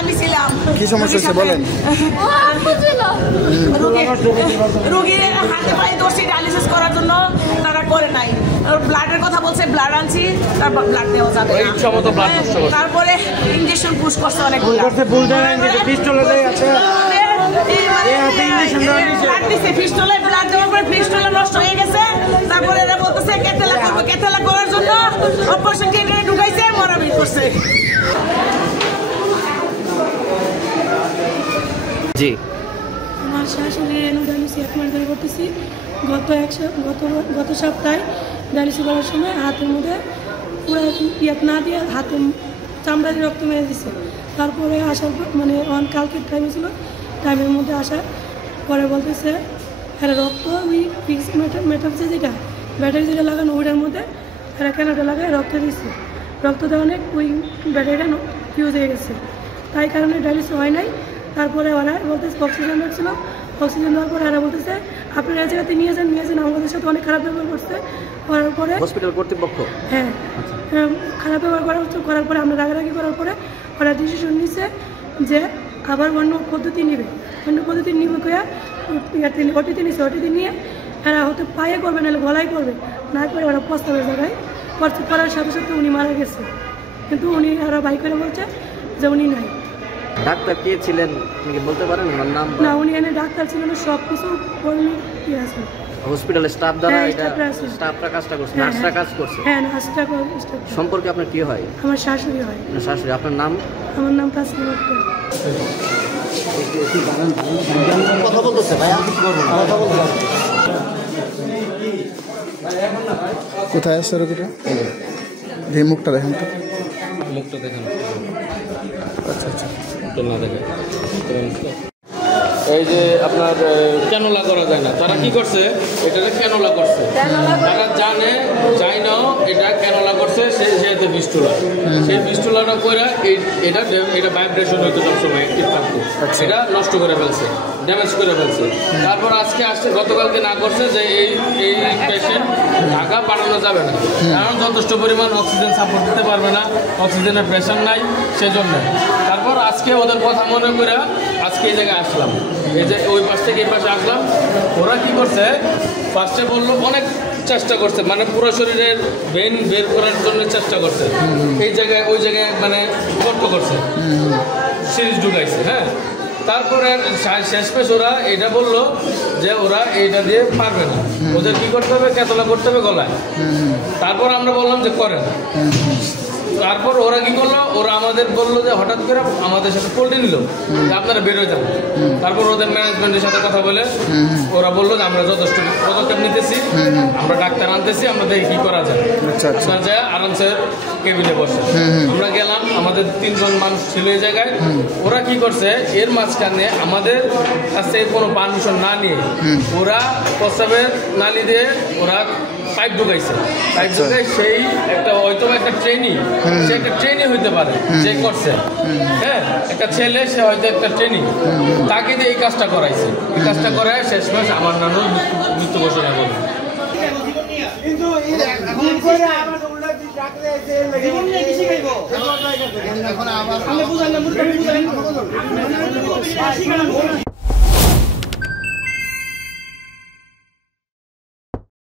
আমি ছিলাম। কি সমস্যা হচ্ছে বলেন? রোগীর হাতে পায়ে দোষী ডায়ালিসিস করার জন্য তারা করে নাই। ব্লাডের কথা বলছে, ব্লাড আনছি, তারপর ব্লাড দেওয়া যাবে না। তারপরে ইঞ্জেকশন পুশ করছে অনেক। পিস্টলে ব্লাড দেওয়ার পরে পিস্টলে নষ্ট হয়ে গেছে। তারপরে এরা বলতেছে ক্যাথেলা করবে, ক্যাথেলা করার জন্য অপারেশন থিয়েটারে ঢুকাইছে, মরাবিল করছে। জি, আমার শাশুড়ি ডায়ালিসিস 1 মাস ধরে করতেছি। গত সপ্তাহে ডায়ালিসিস করার সময় হাতের মধ্যে পুরো ইয়াত না দিয়ে হাতে চামড়া দিয়ে রক্ত মেরে দিচ্ছে। তারপরে আসার মানে কালকের টাইম ছিল, টাইমের মধ্যে আসার পরে বলতেছে এরা রক্ত ওই ফিক্স মেটাপছে যেটা ব্যাটারি যেটা লাগানো ওইটার মধ্যে এরা কেনাটা লাগায় রক্ত দিচ্ছে। রক্ত দেওয়ানে ওই ব্যাটারিটা ফিউজ হয়ে গেছে, তাই কারণে ডায়ালিসিস হয় নাই। তারপরে ওরা বলতেছে অক্সিজেন রাখছিল, অক্সিজেন দেওয়ার পরে এরা বলতেছে আপনারা এই জায়গাতে নিয়ে যান। আমাদের সাথে অনেক খারাপ ব্যবহার করছে। করার পরে হসপিটাল কর্তৃপক্ষ খারাপ ব্যবহার করার পরে আমরা রাগারাগি করার পরে ওরা ডিসিশন নিচ্ছে যে আবার অন্য পদ্ধতি নেবে। অন্য পদ্ধতি নিবে করে ওটিতে নিচ্ছে। ওটিতে নিয়ে এরা হয়তো পায়ে করবে, নাহলে গলায় করবে, না করে ওরা প্রস্তাবের জায়গায় করার সাথে সাথে উনি মারা গেছে। কিন্তু উনি ওরা বাই করে বলছে যে উনি নাই। ডাক্তার কে ছিলেন আপনি বলতে পারেন ওনার নাম? না, উনি এনে ডাক্তার ছিলেন, সব কিছু আছে। হসপিটালের স্টাফ দ্বারা স্টাফরা কাজটা করছে, নার্সরা কাজ করছে। হ্যাঁ, নার্সরা সম্পর্কে আপনার কি হয়? আমার শাশুড়ি হয়। শাশুড়ি। আপনার নাম? আমার নাম তাসলিমা আক্তার। কথা বলতেছে ভাইয়া, কথা বলতে কোথায় আছে রোগীটা? এই মুখটা দেখেন তো, মুখটা দেখেন। আচ্ছা আচ্ছা, না দেখেন। এই যে আপনার ক্যানোলা করা যায় না, তারা কি করছে এটাকে ক্যানোলা করছে। তারা জানে যাই না এটা ক্যানোলা করছে, যেহেতু বিস্টুলা, সেই বিস্টুলাটা করে এটা ভাইব্রেশন হইতো সবসময় থাকতো, এটা নষ্ট করে ফেলছে, ড্যামেজ করে ফেলছে। তারপর আজকে আসছে, গতকালকে না করছে যে এই পেশেন্ট ঢাকা পাঠানো যাবে না, কারণ যথেষ্ট পরিমাণ অক্সিজেন সাপোর্ট দিতে পারবে না, অক্সিজেনের প্রেশার নাই, সেজন্য। তারপর আজকে ওদের কথা মনে করে আজকে এই জায়গায় আসলাম। এই যে ওই পাশ থেকে এই পাশে আসলাম। ওরা কি করছে, ফার্স্টে বললো অনেক চেষ্টা করছে, মানে পুরো শরীরের ভেন বের করার জন্য চেষ্টা করছে। এই জায়গায় ওই জায়গায় মানে গর্ত করছে, সিরিজ ঢুকাইছে। হ্যাঁ, তারপরে শেষমেশ ওরা এটা বললো যে ওরা এইটা দিয়ে পারবে না, ওদের কি করতে হবে, ক্যাথলা করতে হবে গলায়। তারপর আমরা বললাম যে করেন। তারপর ওরা কি করলো, ওরা আমাদের বললো যে হঠাৎ করে আমাদের সাথে পোল্টে নিল যে আপনারা বেরোয় যান। তারপর ওদের ম্যানেজমেন্টের সাথে কথা বলে ওরা বললো যে আমরা যথেষ্ট পদক্ষেপ নিতেছি, আমরা ডাক্তার আনতেছি, আমরা দেখি কি করা যায়। আপনার যায় আরামসে কেবিনে বসে আমরা গেলাম, আমাদের 3 জন মানুষ ছিল এই জায়গায়। ওরা কি করছে, এর মাঝখানে আমাদের কাছে কোনো পারমিশন না নিয়ে ওরা প্রস্তাবের নালি দিয়ে ওরা পাইপ ঢুকাইছে। পাইপ ঢুকাই সেই একটা হয়তো একটা ট্রেনিং, সে একটা ট্রেনিং হইতে পারে যে করছে। হ্যাঁ, একটা ছেলে, সে হয়তো একটা ট্রেনিং, তাকে দিয়ে এই কাজটা করাইছে। এই কাজটা করায় শেষমেশ আমার নানুর মৃত্যু ঘোষণা করবে। এখন